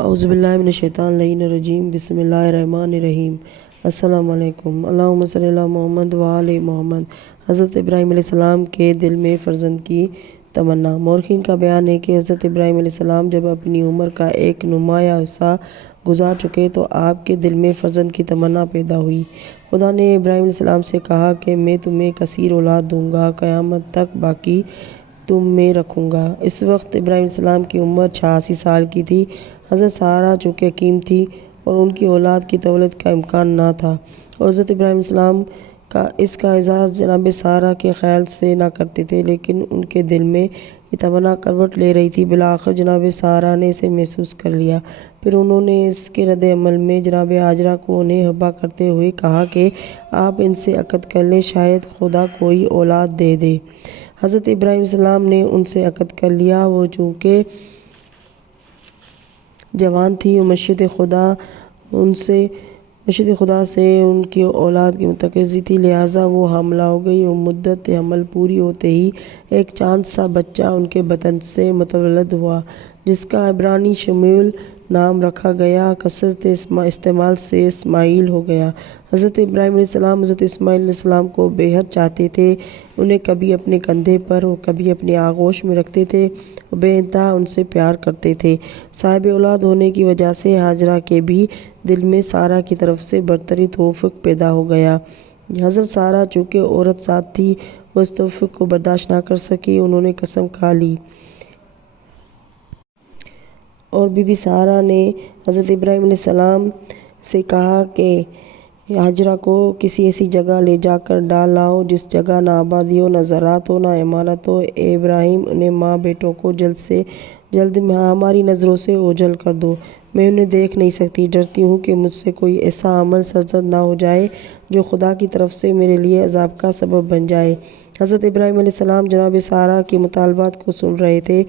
اعوذ باللہ من الشیطان اللعین الرجیم بسم اللہ الرحمن الرحیم السلام علیکم اللہم صلی علی محمد وآل محمد۔ حضرت ابراہیم علیہ السلام کے دل میں فرزند کی تمنا۔ مورخین کا بیان ہے کہ حضرت ابراہیم علیہ السلام جب اپنی عمر کا ایک نمایاں حصہ گزار چکے تو آپ کے دل میں فرزند کی تمنا پیدا ہوئی۔ خدا نے ابراہیم علیہ السلام سے کہا کہ میں تمہیں کثیر اولاد دوں گا، قیامت تک باقی تم میں رکھوں گا۔ اس وقت ابراہیم علیہ السلام کی عمر 86 سال کی تھی۔ حضرت سارہ چونکہ حکیم تھی اور ان کی اولاد کی تولد کا امکان نہ تھا، اور حضرت ابراہیم علیہ السلام اس کا اظہار جناب سارہ کے خیال سے نہ کرتے تھے، لیکن ان کے دل میں یہ تمنا کروٹ لے رہی تھی۔ بالآخر جناب سارہ نے اسے محسوس کر لیا۔ پھر انہوں نے اس کے رد عمل میں جناب ہاجرہ کو انہیں حبا کرتے ہوئے کہا کہ آپ ان سے عقد کر لیں، شاید خدا کوئی اولاد دے دے۔ حضرت ابراہیم علیہ السلام نے ان سے عقد کر لیا۔ وہ چونکہ جوان تھی اور مشیت خدا سے ان کی اولاد کی متقاضی تھی، لہٰذا وہ حاملہ ہو گئی اور مدت حمل پوری ہوتے ہی ایک چاند سا بچہ ان کے بطن سے متولد ہوا، جس کا عبرانی شموئیل نام رکھا گیا۔ کثرت استعمال سے اسماعیل ہو گیا۔ حضرت ابراہیم علیہ السلام حضرت اسماعیل علیہ السلام کو بے حد چاہتے تھے، انہیں کبھی اپنے کندھے پر اور کبھی اپنی آغوش میں رکھتے تھے اور بے انتہا ان سے پیار کرتے تھے۔ صاحب اولاد ہونے کی وجہ سے ہاجرہ کے بھی دل میں سارہ کی طرف سے برتری توفیق پیدا ہو گیا۔ حضرت سارہ چونکہ عورت ذات تھی، وہ اس توفیق کو برداشت نہ کر سکی۔ انہوں نے قسم کھا لی اور بی بی سارہ نے حضرت ابراہیم علیہ السلام سے کہا کہ ہاجرہ کو کسی ایسی جگہ لے جا کر ڈال لاؤ جس جگہ نہ آبادی ہو، نہ زراعت ہو، نہ عمارت ہو۔ اے ابراہیم، انہیں ماں بیٹوں کو جلد سے جلد ہماری نظروں سے اوجھل کر دو۔ میں انہیں دیکھ نہیں سکتی، ڈرتی ہوں کہ مجھ سے کوئی ایسا عمل سرزد نہ ہو جائے جو خدا کی طرف سے میرے لیے عذاب کا سبب بن جائے۔ حضرت ابراہیم علیہ السلام جناب سارہ کے مطالبات کو سن رہے تھے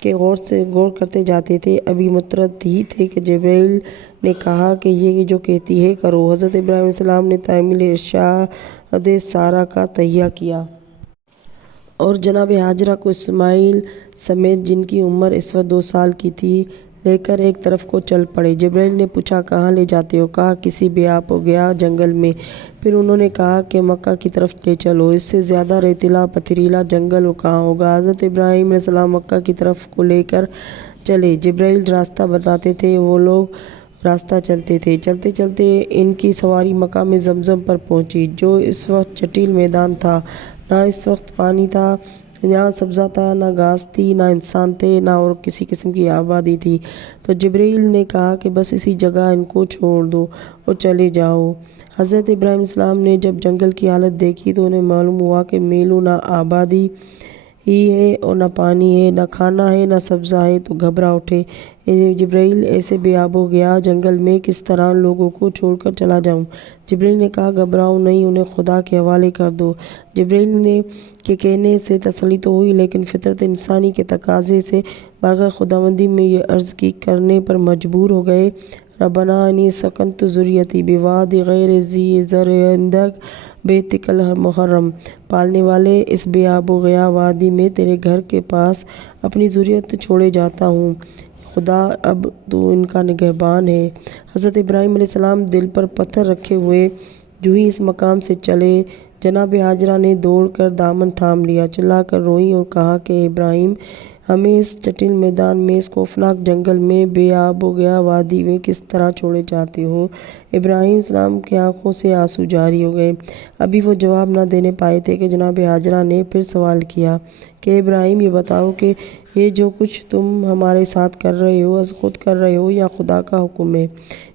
کہ غور کرتے جاتے تھے۔ ابھی متردد ہی تھے کہ جبرائیل نے کہا کہ یہ جو کہتی ہے کرو۔ حضرت ابراہیم علیہ السلام نے تعمیل ارشاد سارہ کا تہیہ کیا اور جناب ہاجرہ کو اسماعیل سمیت، جن کی عمر اس وقت 2 سال کی تھی، لے کر ایک طرف کو چل پڑے۔ جبرائیل نے پوچھا کہاں لے جاتے ہو؟ کہا کسی بیاب و گیا جنگل میں۔ پھر انہوں نے کہا کہ مکہ کی طرف لے چلو، اس سے زیادہ ریتیلا پتھریلا جنگل اور کہاں ہوگا۔ حضرت ابراہیم علیہ السلام مکہ کی طرف کو لے کر چلے۔ جبرائیل راستہ بتاتے تھے، وہ لوگ راستہ چلتے تھے۔ چلتے چلتے ان کی سواری مقام زمزم پر پہنچی، جو اس وقت چٹیل میدان تھا، نہ اس وقت پانی تھا، نہ سبزہ تھا، نہ گھاس تھی، نہ انسان تھے، نہ اور کسی قسم کی آبادی تھی۔ تو جبرائیل نے کہا کہ بس اسی جگہ ان کو چھوڑ دو اور چلے جاؤ۔ حضرت ابراہیم علیہ السلام نے جب جنگل کی حالت دیکھی تو انہیں معلوم ہوا کہ میلوں نہ آبادی ہی ہے اور نہ پانی ہے، نہ کھانا ہے، نہ سبزہ ہے، تو گھبرا اٹھے۔ اے جبرائیل، ایسے بے آب و گیا جنگل میں کس طرح لوگوں کو چھوڑ کر چلا جاؤں؟ جبرائیل نے کہا گھبراؤ نہیں، انہیں خدا کے حوالے کر دو۔ جبرائیل کے کہنے سے تسلی تو ہوئی، لیکن فطرت انسانی کے تقاضے سے بارگاہ خداوندی میں یہ عرض کرنے پر مجبور ہو گئے، ربنا انی سکنت ذریتی بواد غیر ذی زرع عندک بیتک المحرم۔ پالنے والے، اس بے آب و گیا وادی میں تیرے گھر کے پاس اپنی ذریت چھوڑے جاتا ہوں، خدا اب تو ان کا نگہبان ہے۔ حضرت ابراہیم علیہ السلام دل پر پتھر رکھے ہوئے جو ہی اس مقام سے چلے، جناب ہاجرہ نے دوڑ کر دامن تھام لیا، چلا کر روئیں اور کہا کہ اے ابراہیم، ہمیں اس چٹیل میدان میں، اس خوفناک جنگل میں، بے آب و گیا وادی میں کس طرح چھوڑے جاتے ہو؟ ابراہیم علیہ السلام کی آنکھوں سے آنسو جاری ہو گئے۔ ابھی وہ جواب نہ دینے پائے تھے کہ جناب ہاجرہ نے پھر سوال کیا کہ ابراہیم، یہ بتاؤ کہ یہ جو کچھ تم ہمارے ساتھ کر رہے ہو، از خود کر رہے ہو یا خدا کا حکم ہے؟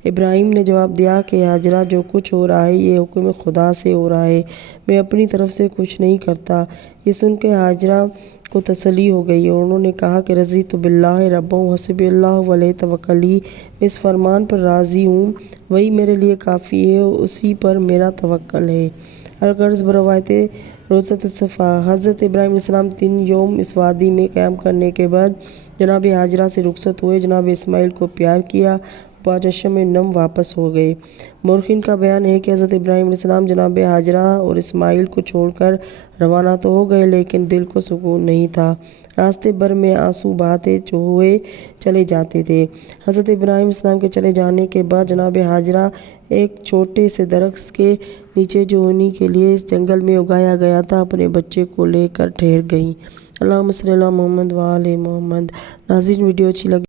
ابراہیم نے جواب دیا کہ ہاجرہ، جو کچھ ہو رہا ہے یہ حکم خدا سے ہو رہا ہے، میں اپنی طرف سے کچھ نہیں کرتا۔ یہ سن کے ہاجرہ کو تسلی ہو گئی اور انہوں نے کہا کہ رضیت باللہ ربا حسبی اللہ علیہ توکلی، میں اس فرمان پر راضی ہوں، وہی میرے لیے کافی ہے، اسی پر میرا توکل ہے۔ الغرض بروایت روضۃ الصفا، حضرت ابراہیم علیہ السلام 3 یوم اس وادی میں قیام کرنے کے بعد جناب ہاجرہ سے رخصت ہوئے۔ جناب اسماعیل کو پیار کیا پاچشم نم واپس ہو گئے۔ مورخین کا بیان ہے کہ حضرت ابراہیم علیہ السلام جناب ہاجرہ اور اسماعیل کو چھوڑ کر روانہ تو ہو گئے لیکن دل کو سکون نہیں تھا۔ راستے بھر میں آنسو بہاتے ہوئے چلے جاتے تھے۔ حضرت ابراہیم علیہ السلام کے چلے جانے کے بعد جناب ہاجرہ ایک چھوٹے سے درخت کے نیچے جو انہی کے لیے اس جنگل میں اگایا گیا تھا اپنے بچے کو لے کر ٹھہر گئیں۔ اللہم صلی علی محمد و آل محمد۔ ناظرین، ویڈیو اچھی لگی